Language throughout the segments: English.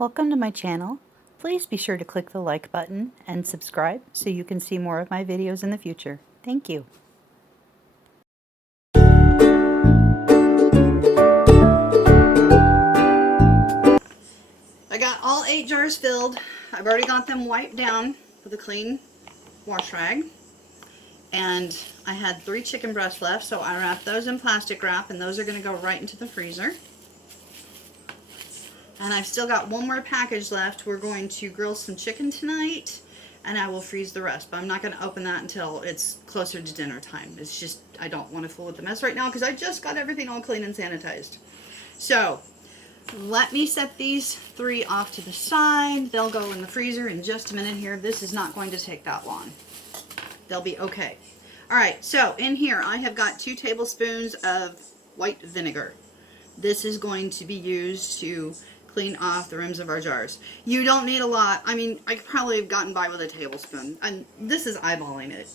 Welcome to my channel. Please be sure to click the like button and subscribe so you can see more of my videos in the future. Thank you. I got all 8 jars filled. I've already got them wiped down with a clean wash rag. And I had 3 chicken breasts left, so I wrapped those in plastic wrap, and those are going to go right into the freezer. And I've still got one more package left. We're going to grill some chicken tonight, and I will freeze the rest. But I'm not going to open that until it's closer to dinner time. It's just, I don't want to fool with the mess right now because I just got everything all clean and sanitized. So, let me set these 3 off to the side. They'll go in the freezer in just a minute here. This is not going to take that long. They'll be okay. Alright, so in here I have got 2 tablespoons of white vinegar. This is going to be used to clean off the rims of our jars. You don't need a lot. I mean, I could probably have gotten by with a tablespoon. And this is eyeballing it.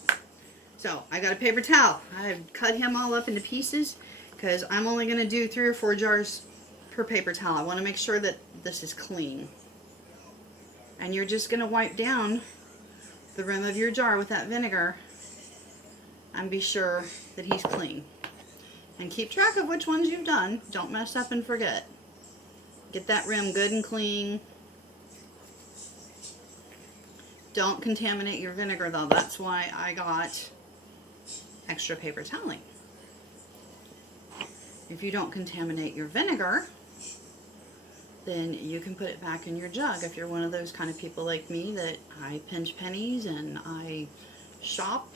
So, I got a paper towel. I've cut him all up into pieces because I'm only going to do 3 or 4 jars per paper towel. I want to make sure that this is clean. And you're just going to wipe down the rim of your jar with that vinegar and be sure that he's clean. And keep track of which ones you've done. Don't mess up and forget. Get that rim good and clean. Don't contaminate your vinegar though. That's why I got extra paper toweling. If you don't contaminate your vinegar, then you can put it back in your jug. If you're one of those kind of people like me that I pinch pennies and I shop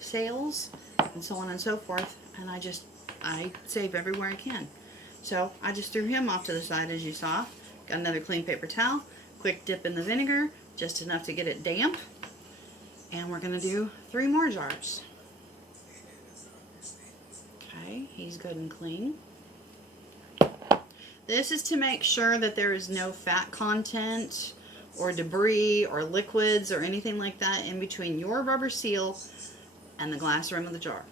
sales and so on and so forth, and I save everywhere I can. So I just threw him off to the side as you saw. Got another clean paper towel, quick dip in the vinegar, just enough to get it damp. And we're going to do 3 more jars. Okay, he's good and clean. This is to make sure that there is no fat content or debris or liquids or anything like that in between your rubber seal and the glass rim of the jar.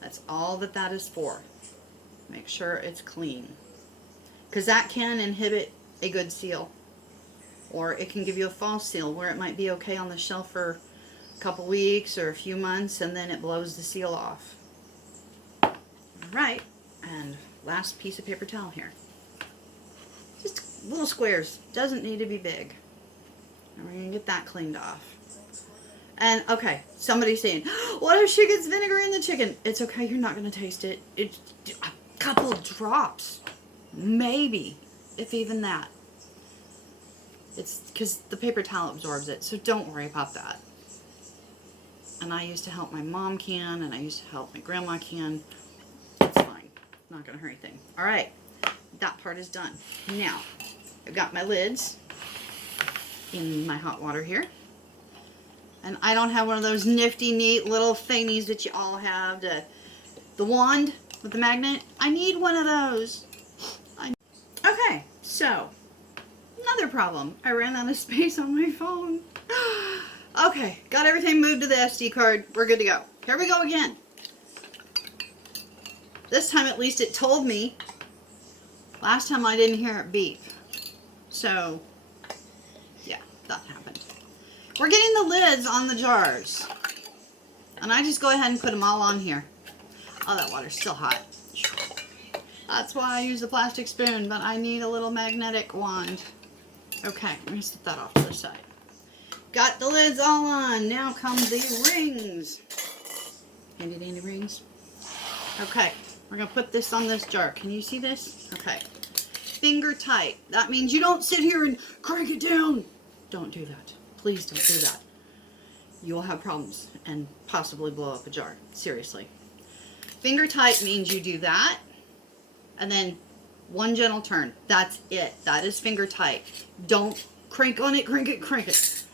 That's all that is for. Make sure it's clean. Because that can inhibit a good seal. Or it can give you a false seal where it might be okay on the shelf for a couple weeks or a few months and then it blows the seal off. Alright, and last piece of paper towel here. Just little squares. Doesn't need to be big. And we're going to get that cleaned off. And, okay, somebody's saying, what if she gets vinegar in the chicken? It's okay, you're not going to taste it. It's a couple drops. Maybe, if even that. It's because the paper towel absorbs it, so don't worry about that. And I used to help my mom can, and I used to help my grandma can. It's fine. Not going to hurt anything. Alright, that part is done. Now, I've got my lids in my hot water here. And I don't have one of those nifty, neat little thingies that you all have. The wand with the magnet. I need one of those. Okay, so, another problem. I ran out of space on my phone. Okay, got everything moved to the SD card. We're good to go. Here we go again. This time at least it told me. Last time I didn't hear it beep. So, yeah, that happened. We're getting the lids on the jars. And I just go ahead and put them all on here. Oh, that water's still hot. That's why I use the plastic spoon, but I need a little magnetic wand. Okay, I'm going to set that off to the side. Got the lids all on. Now come the rings. Handy dandy rings. Okay, we're going to put this on this jar. Can you see this? Okay. Finger tight. That means you don't sit here and crank it down. Don't do that. Please don't do that. You will have problems and possibly blow up a jar. Seriously. Finger tight means you do that and then one gentle turn. That's it. That is finger tight. Don't crank on it, crank it, crank it.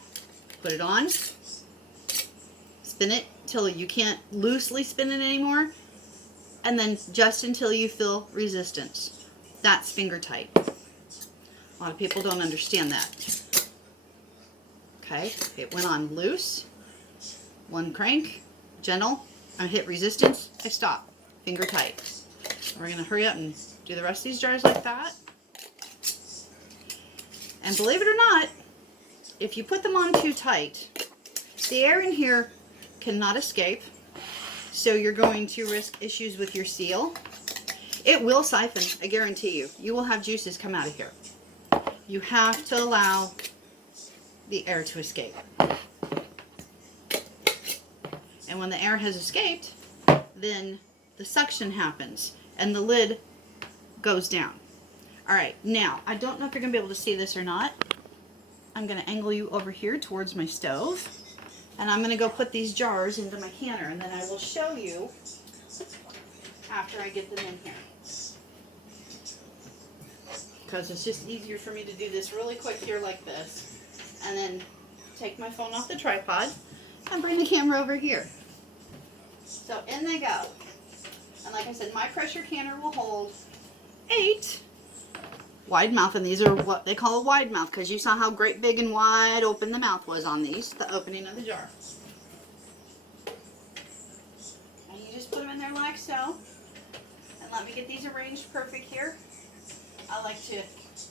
Put it on. Spin it till you can't loosely spin it anymore. And then just until you feel resistance. That's finger tight. A lot of people don't understand that. Okay, it went on loose, one crank, gentle, I hit resistance, I stop, finger tight. We're going to hurry up and do the rest of these jars like that. And believe it or not, if you put them on too tight, the air in here cannot escape. So you're going to risk issues with your seal. It will siphon, I guarantee you. You will have juices come out of here. You have to allow the air to escape. And when the air has escaped, then the suction happens and the lid goes down. All right, now, I don't know if you're going to be able to see this or not. I'm going to angle you over here towards my stove. And I'm going to go put these jars into my canner, and then I will show you after I get them in here. Because it's just easier for me to do this really quick here like this. And then take my phone off the tripod and bring the camera over here. So in they go. And like I said, my pressure canner will hold 8 wide mouth, and these are what they call a wide mouth because you saw how great big and wide open the mouth was on these, the opening of the jar. And you just put them in there like so. And let me get these arranged perfect here. I like to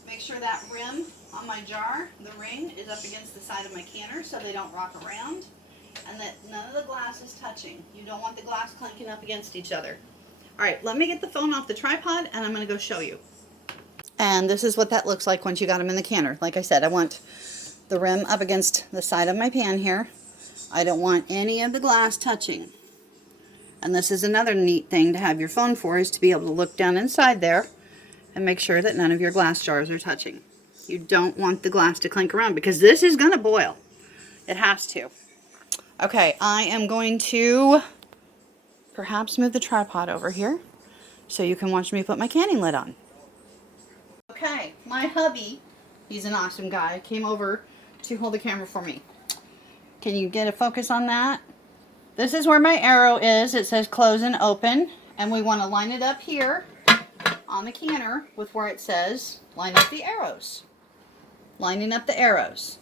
make sure that rim on my jar, the ring, is up against the side of my canner so they don't rock around, and that none of the glass is touching. You don't want the glass clanking up against each other. All right, let me get the phone off the tripod and I'm going to go show you. And this is what that looks like once you got them in the canner. Like I said, I want the rim up against the side of my pan here. I don't want any of the glass touching. And this is another neat thing to have your phone for, is to be able to look down inside there and make sure that none of your glass jars are touching. You don't want the glass to clink around because this is going to boil. It has to. Okay, I am going to perhaps move the tripod over here so you can watch me put my canning lid on. Okay, my hubby, he's an awesome guy, came over to hold the camera for me. Can you get a focus on that? This is where my arrow is. It says close and open, and we want to line it up here on the canner with where it says line up the arrows. Lining up the arrows.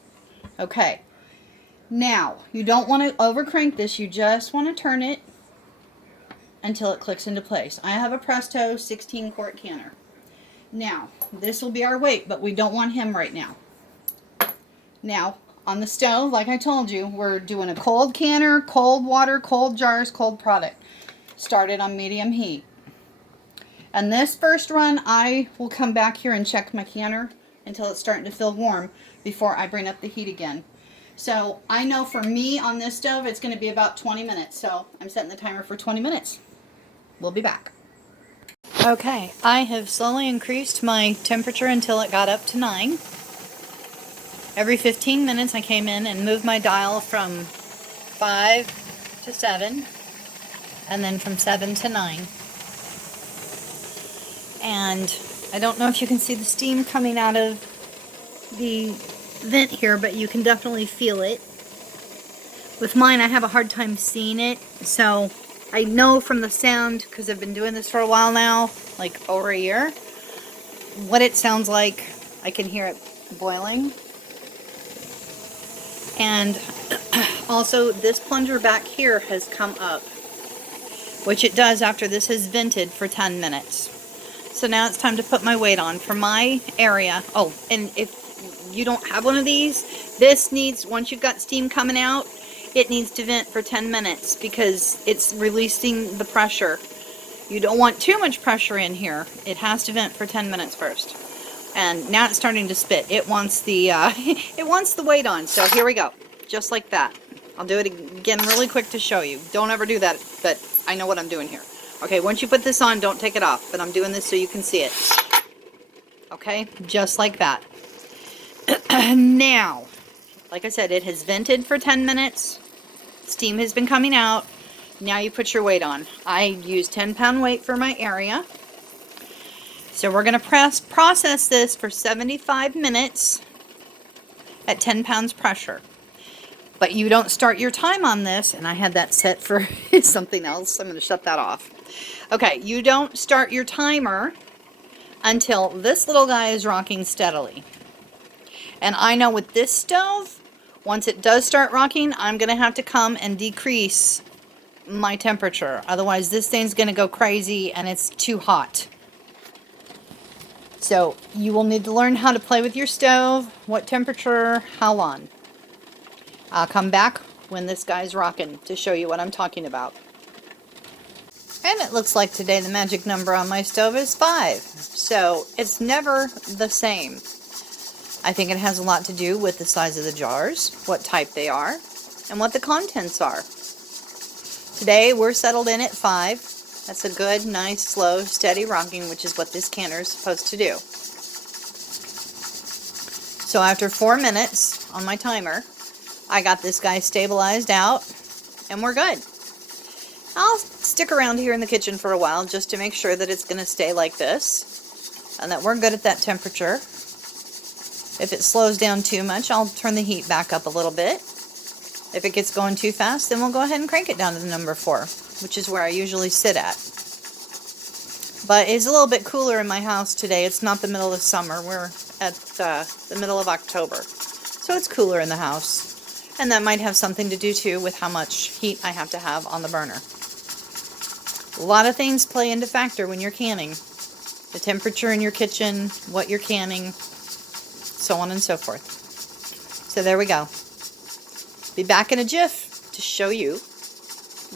Okay. Now, you don't want to over crank this. You just want to turn it until it clicks into place. I have a Presto 16 quart canner. Now, this will be our weight, but we don't want him right now. Now, on the stove, like I told you, we're doing a cold canner, cold water, cold jars, cold product. Started on medium heat. And this first run, I will come back here and check my canner until it's starting to feel warm before I bring up the heat again. So I know for me on this stove, it's going to be about 20 minutes. So I'm setting the timer for 20 minutes. We'll be back. Okay, I have slowly increased my temperature until it got up to 9. Every 15 minutes I came in and moved my dial from 5 to 7 and then from 7 to 9. And I don't know if you can see the steam coming out of the vent here, but you can definitely feel it. With mine, I have a hard time seeing it, so I know from the sound, because I've been doing this for a while now, like over a year, what it sounds like. I can hear it boiling. And also, this plunger back here has come up, which it does after this has vented for 10 minutes. So now it's time to put my weight on for my area. Oh, and if you don't have one of these, this needs, once you've got steam coming out, it needs to vent for 10 minutes because it's releasing the pressure. You don't want too much pressure in here. It has to vent for 10 minutes first. And now it's starting to spit. It wants the it wants the weight on. So here we go. Just like that. I'll do it again really quick to show you. Don't ever do that, but I know what I'm doing here. Okay, once you put this on, don't take it off. But I'm doing this so you can see it. Okay, just like that. Now, like I said, it has vented for 10 minutes. Steam has been coming out. Now you put your weight on. I use 10-pound weight for my area. So we're going to process this for 75 minutes at 10 pounds pressure. But you don't start your time on this, and I had that set for something else. I'm going to shut that off. Okay, you don't start your timer until this little guy is rocking steadily. And I know with this stove, once it does start rocking, I'm going to have to come and decrease my temperature. Otherwise, this thing's going to go crazy and it's too hot. So you will need to learn how to play with your stove, what temperature, how long. I'll come back when this guy's rocking to show you what I'm talking about. And it looks like today the magic number on my stove is 5. So it's never the same. I think it has a lot to do with the size of the jars, what type they are, and what the contents are. Today we're settled in at 5. That's a good, nice, slow, steady rocking, which is what this canner is supposed to do. So after 4 minutes on my timer, I got this guy stabilized out, and we're good. I'll stick around here in the kitchen for a while just to make sure that it's going to stay like this and that we're good at that temperature. If it slows down too much, I'll turn the heat back up a little bit. If it gets going too fast, then we'll go ahead and crank it down to the number 4, which is where I usually sit at. But it's a little bit cooler in my house today. It's not the middle of summer. We're at the middle of October. So it's cooler in the house. And that might have something to do too with how much heat I have to have on the burner. A lot of things play into factor when you're canning. The temperature in your kitchen, what you're canning, so on and so forth. So there we go. Be back in a jiff to show you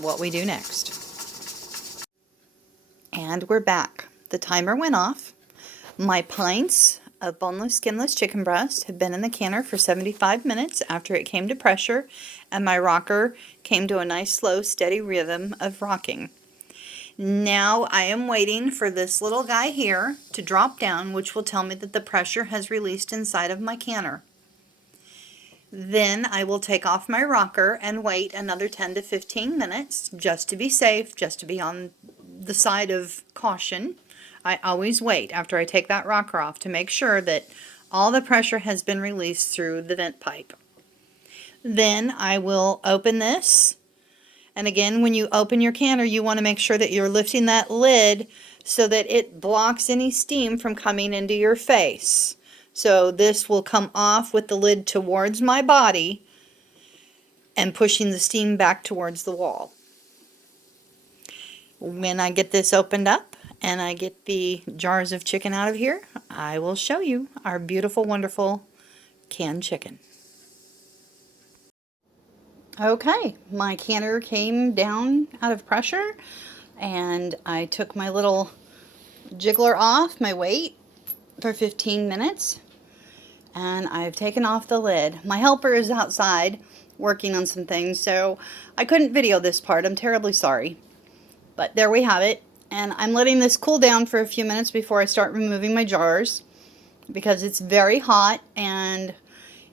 what we do next. And we're back. The timer went off. My pints of boneless, skinless chicken breast had been in the canner for 75 minutes after it came to pressure, and my rocker came to a nice, slow, steady rhythm of rocking. Now I am waiting for this little guy here to drop down, which will tell me that the pressure has released inside of my canner. Then I will take off my rocker and wait another 10 to 15 minutes just to be safe, just to be on the side of caution. I always wait after I take that rocker off to make sure that all the pressure has been released through the vent pipe. Then I will open this. And again, when you open your canner, you want to make sure that you're lifting that lid so that it blocks any steam from coming into your face. So this will come off with the lid towards my body and pushing the steam back towards the wall. When I get this opened up and I get the jars of chicken out of here, I will show you our beautiful, wonderful canned chicken. Okay, my canner came down out of pressure and I took my little jiggler off, my weight, for 15 minutes and I've taken off the lid. My helper is outside working on some things, so I couldn't video this part. I'm terribly sorry. But there we have it, and I'm letting this cool down for a few minutes before I start removing my jars because it's very hot and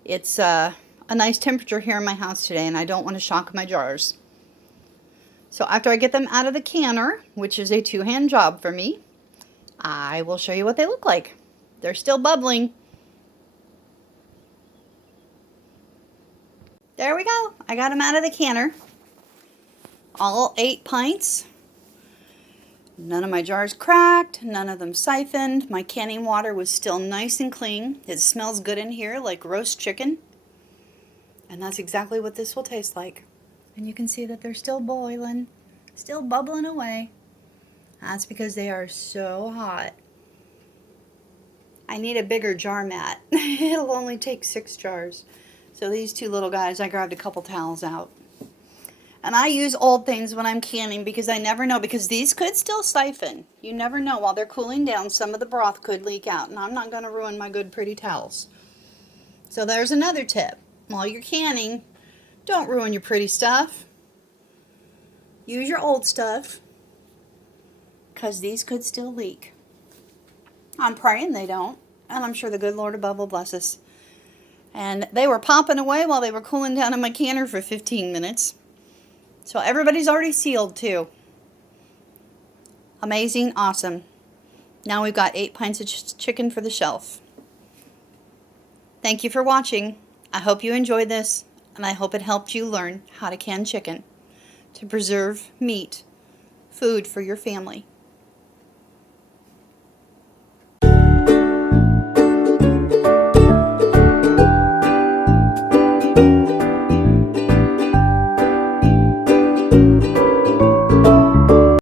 it's a nice temperature here in my house today, and I don't want to shock my jars. So after I get them out of the canner, which is a two-hand job for me, I will show you what they look like. They're still bubbling. There we go. I got them out of the canner. All 8 pints. None of my jars cracked, none of them siphoned. My canning water was still nice and clean. It smells good in here like roast chicken. And that's exactly what this will taste like. And you can see that they're still boiling, still bubbling away. That's because they are so hot. I need a bigger jar mat. It'll only take 6 jars. So these 2 little guys, I grabbed a couple towels out. And I use old things when I'm canning because I never know, because these could still siphon. You never know. While they're cooling down, some of the broth could leak out. And I'm not going to ruin my good, pretty towels. So there's another tip. While you're canning, don't ruin your pretty stuff. Use your old stuff, because these could still leak. I'm praying they don't. And I'm sure the good Lord above will bless us. And they were popping away while they were cooling down in my canner for 15 minutes. So everybody's already sealed too. Amazing, awesome. Now we've got 8 pints of chicken for the shelf. Thank you for watching. I hope you enjoyed this, and I hope it helped you learn how to can chicken to preserve meat, food for your family.